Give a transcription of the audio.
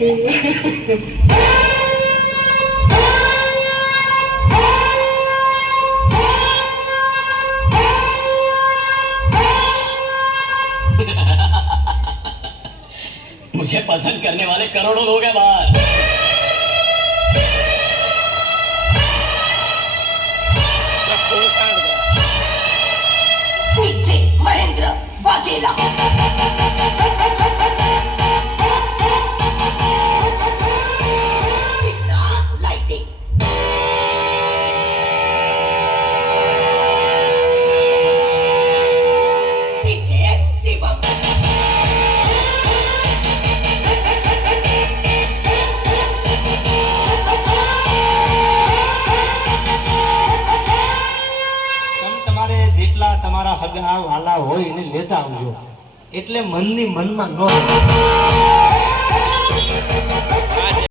मुझे पसंद करने वाले करोड़ों लोग हैं बाहर। नीचे महेंद्र वाघेला। कृष्णा लाइटिंग। नीचे शिवम। જેટલા તમારા હગા વાલા હોય એને લેતા આવજો, એટલે મનની મનમાં ન